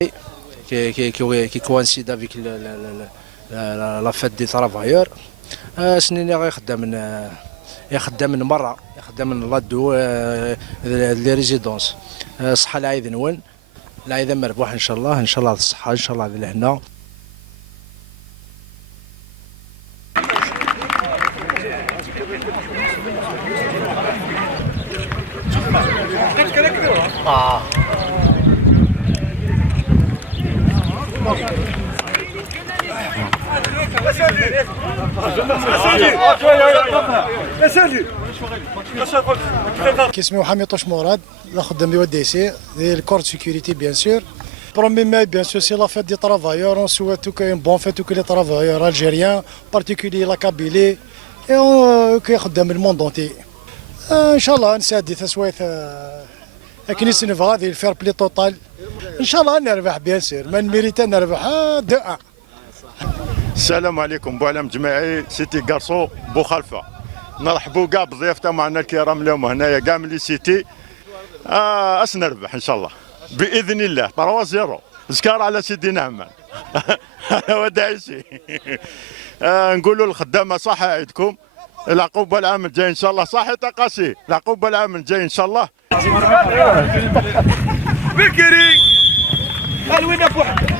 qui coïncide avec la fête des travailleurs. سنيني يخدم من برا، يخدم من لادو لي ريزيدونس. صحة العيد نون، العيد مربوح ان شاء الله، ان شاء الله الصحة، ان شاء الله لهنا. كيسميو حميطوش مراد، لا خدام ديال دي سي الكورد سيكوريتي بيان سور. برومي ماي بيان سور سي لا فيت دي ترافايور، اون سويتو كاين بون فيت تو لي ترافايور الجيريان بارتيكولي لا كابيلي كي خدام الموند اونتي. ان شاء الله نسادي تسويت كنيس نبغى هذه الفير بلي توتال، ان شاء الله نربح بيان سور، ما نميريتا نربح 2-1. السلام عليكم بوعلم جماعي، سيتي كارسو بو خلفه. نرحبوا كاع بضيافته معنا الكرام اليوم هنايا كاع من لي سيتي. اش نربح ان شاء الله باذن الله 3-0 زكار على سيدي عمان. وداعي شي. نقولوا للخدامه صحه عيدكم، العقوبه العام الجاي ان شاء الله. صحي تقاسي العقوبه العام الجاي ان شاء الله. بكري الوين بوحد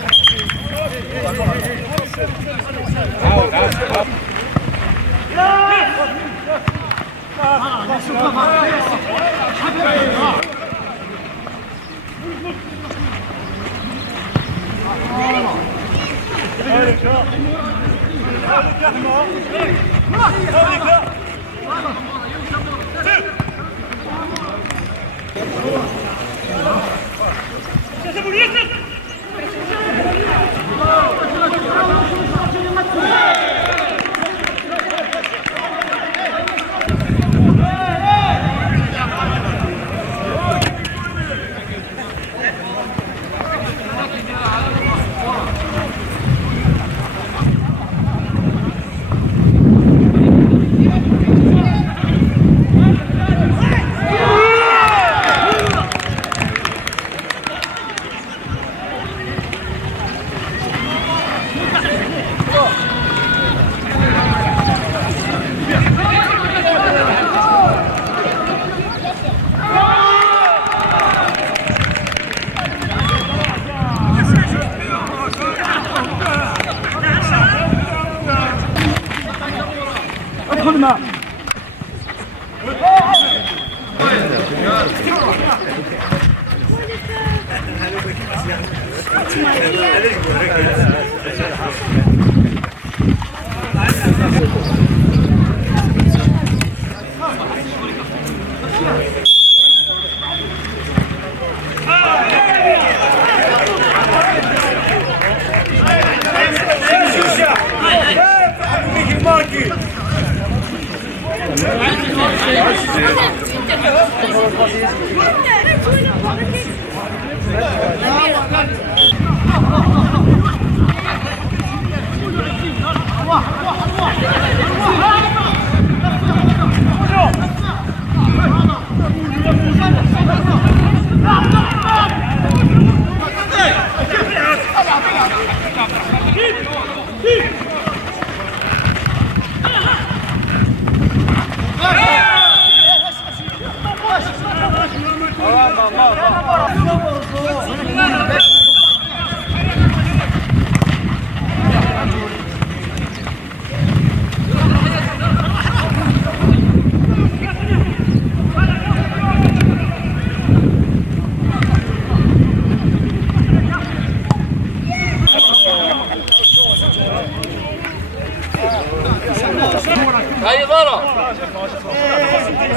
هاي ضرب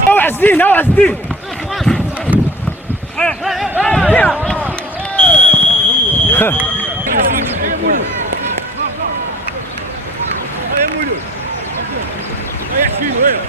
اوعى سدين اوعى سدين يا مولود يا حشيش وين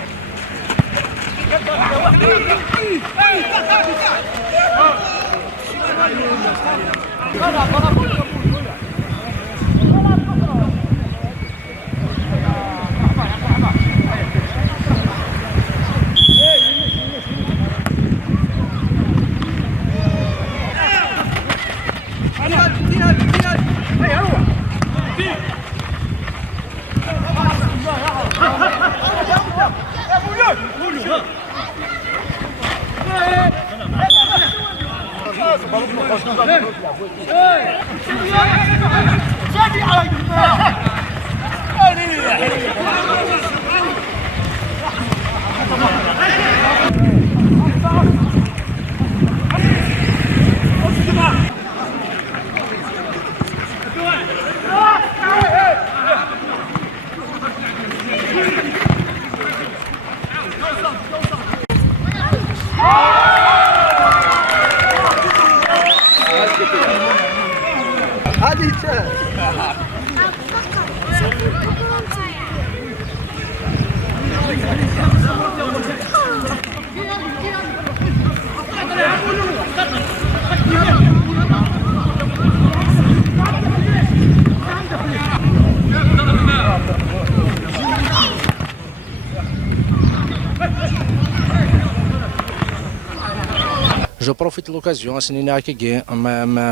Je profite de l'occasion انني هكا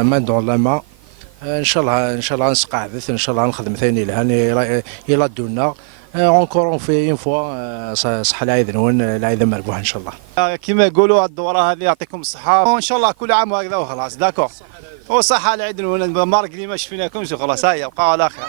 ما دون لا ما ان شاء الله نسقعدت ان شاء الله نخدم ثاني لها الى دونا اونكور اون في اون فوا صح العيد نون العيد مربوح ان شاء الله. كما يقولوا الدوره هذه يعطيكم الصحه وان شاء الله كل عام وهكذا وخلاص داكور وصحه العيد نون مارك اللي ما شفناكمش وخلاص هيا بقاو على خير.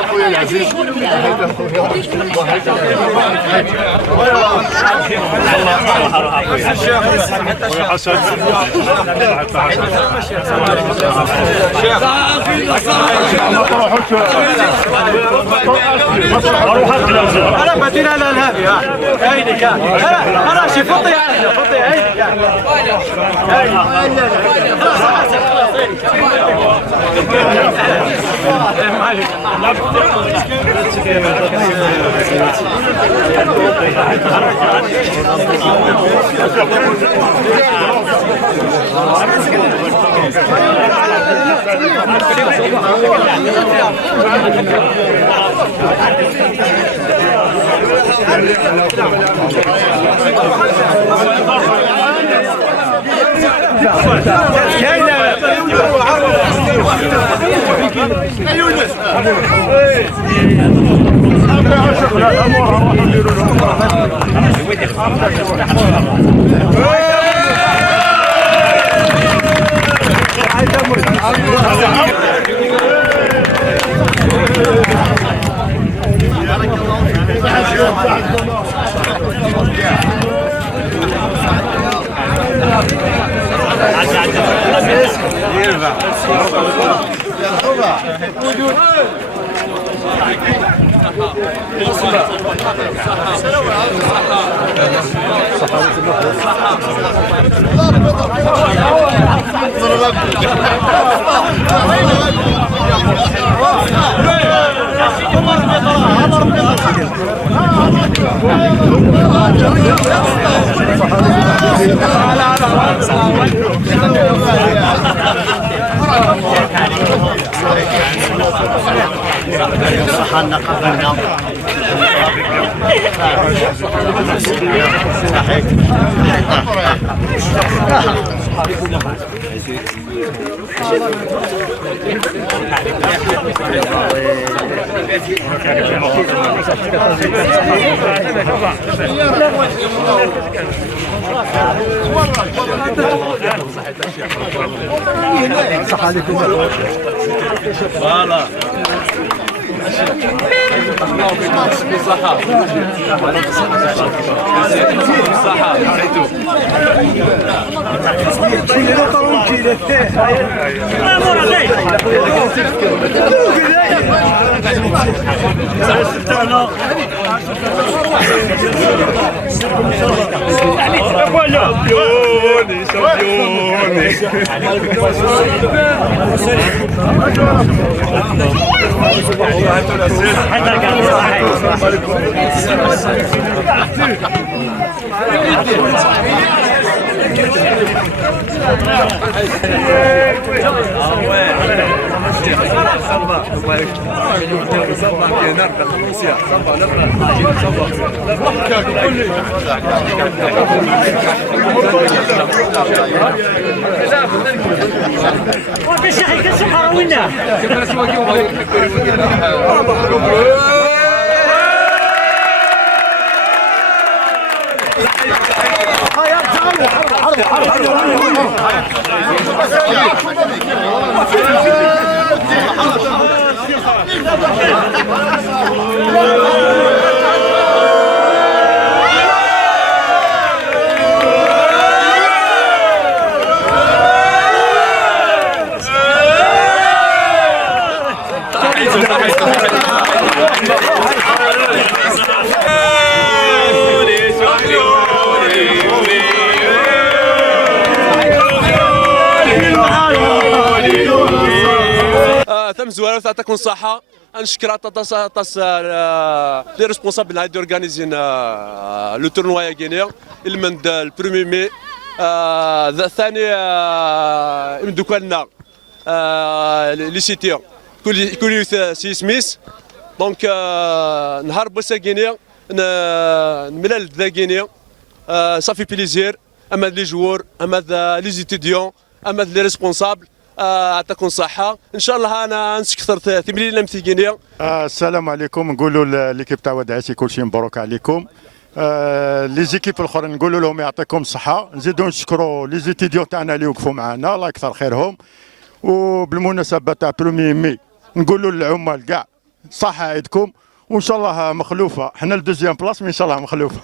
اخويا العزيز انا بدينا لهذه هيدي كان انا شي فطي فطي هيدي كان ثم زوالة يعطيكم الصحة. نشكر تاس لي ريسبونسابل هاي اورغانيزين لو تورنوا يا غينيا المند البرومي مي الثاني من دوكالنا لي سيتي كل سي سميث دونك نهار بوسا غينيا نملال ذا غينيا صافي بليزير اما لي جوور اما لي زيتيديون اما لي ريسبونسابل يعطيكم الصحة. إن شاء الله أنا نسكثر ثمانين في غينيا. السلام عليكم. نقولوا ليكيب تاع ودعسي كل شيء مبروك عليكم. لي زيكيب الاخرين نقولوا لهم يعطيكم الصحة. نزيدوا نشكروا لي زيتيديون تاعنا اللي وقفوا معنا الله يكثر خيرهم. وبالمناسبة تاع برومي مي نقولوا للعمال كاع صحة عيدكم وإن شاء الله مخلوفة. حنا الدوزيام بلاص مي إن شاء الله مخلوفة.